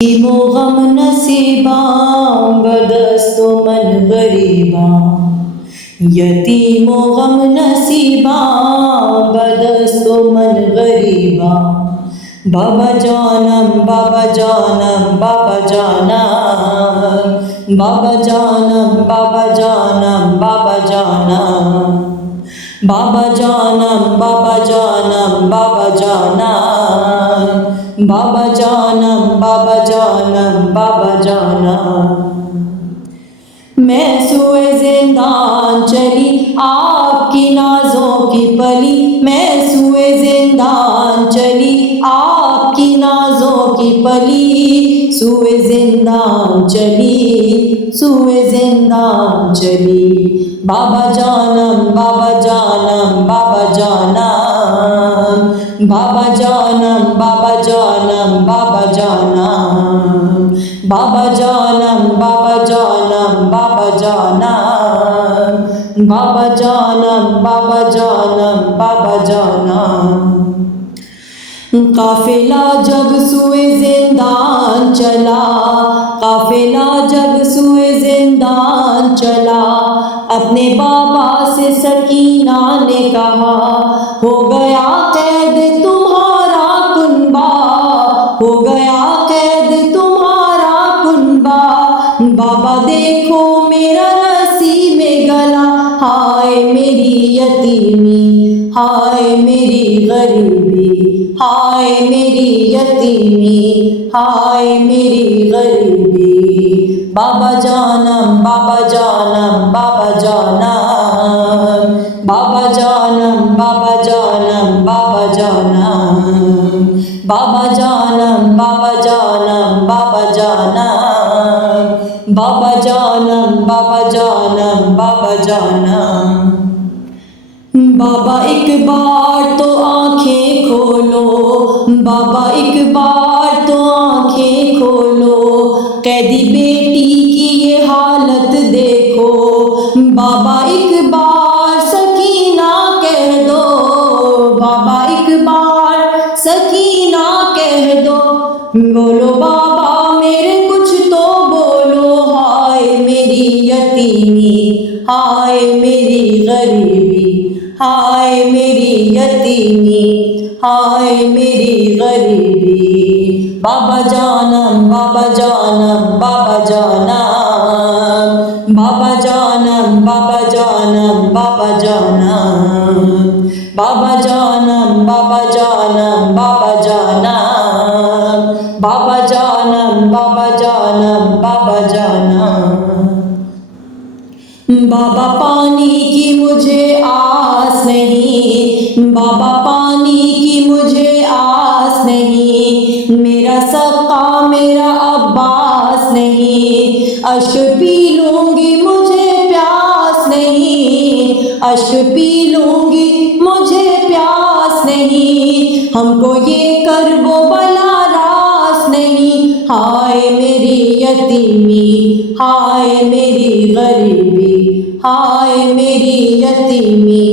यतीमो गम नसीबा बदस्तो मन गरीबा। यतीमो गम नसीबा बदस्तो मन गरीबा। बाबा जानम बाबा जानम बाबा जानम बाबा जानम बाबा जानम बाबा जानम बाबा जानम बाबा जानम बाबा जानम बाबा जानम बाबा जानम बाबा जानम। मैं सुए जिंदान चली आपकी नाजों की पली। मैं सुए जिंदान चली आपकी नाजों की पली। सुए जिंदान चली सुए जिंदान चली। बाबा जानम बाबा जानम बाबा जानम बाबा जानम बाबा जानम बाबा जानम बाबा जानम बाबा जानम बाबा जानम बाबा जानम बाबा जानम बाबा जानम। काफिला जब सुए जिंदान चला, काफिला जब सुए जिंदान चला। अपने बाबा से सकीना ने कहा, हो गया कैद तुम्हारा कुनबा, हो गया कैद तुम्हारा कुनबा। बाबा देखो मेरा रस्सी में गला। हाय मेरी यतीमी, हाय मेरी गरीबी, हाय मेरी यतीमी, हाय मेरी गरीबी। बाबा जानम बाबा जानम बाबा जानम बाबा जानम बाबा जानम बाबा जानम बाबा जानम बाबा जानम बाबा जानम बाबा जानम बाबा जानम बाबा जानम। बाबा एक बार तो आंखें खोलो, बाबा एक बार तो आंखें खोलो। कैदी बेटी की ये हालत देखो। बाबा एक बार सकीना कह दो, बाबा एक बार सकीना कह दो। बोलो बाबा मेरे कुछ तो बोलो। हाय मेरी यतीमी, हाय मेरी गरीबी, हाय मेरी यतीमी, हाय मेरी गरीबी। बाबा जानम बाबा जानम बाबा जानम बाबा जानम बाबा जानम बाबा जानम बाबा जानम बाबा जानम बाबा जानम बाबा जानम बाबा जानम बाबा जानम। बाबा पानी की मुझे आस नहीं, बाबा पानी की मुझे आस नहीं। मेरा सका मेरा अब्बास नहीं। अश्क पी लूँगी मुझे प्यास नहीं, अश्क पी लूँगी मुझे प्यास नहीं। हमको ये करबो बला रास नहीं। हाय मेरी यतीमी, हाय मेरी गरीबी, हाय मेरी यतीमी,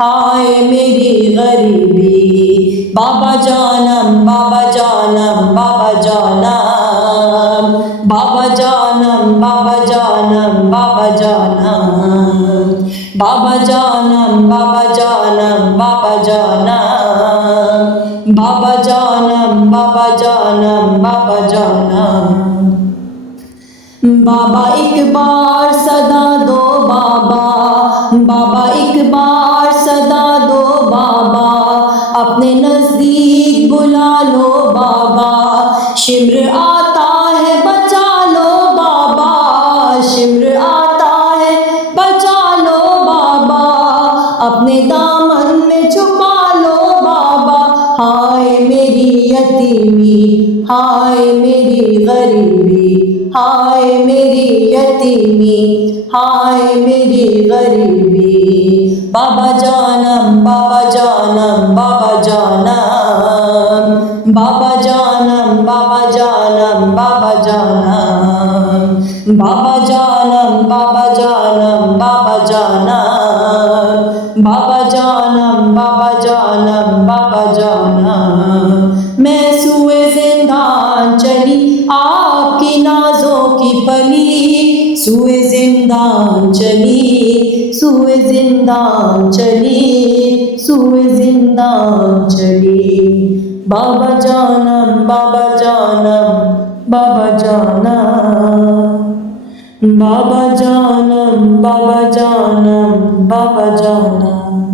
हाय मेरी गरीबी। बाबा जानम बाबा जानम बाबा जानम बाबा जानम बाबा जानम बाबा जानम बाबा जानम बाबा जानम बाबा जानम बाबा जानम बाबा जानम बाबा जानम। बाबा एक बार सदा दो बाबा, बाबा एक बार सदा दो बाबा। अपने नजदीक बुला लो बाबा। शिम्र आता है बचा लो बाबा, शिम्र आता है बचा लो बाबा। अपने दामन में छुपा लो बाबा। हाय मेरी यतीमी, हाय मेरी गरीबी, हाय मेरी यतीमी, हाय मेरी गरीबी। बाबा जानम बाबा जानम बाबा जानम बाबा जानम बाबा जानम बाबा जानम बाबा जानम बाबा जानम बाबा जानम बाबा जानम बाबा जानम बाबा जानम। मैं सुए जिंदान चली आपकी नाजों की पली, सुए जिंदान चली, सुए जिंदान चली, सुए जिंदान चली। बाबा जानम, बाबा जानम, बाबा जानम, बाबा जानम, बाबा जानम, बाबा जानम।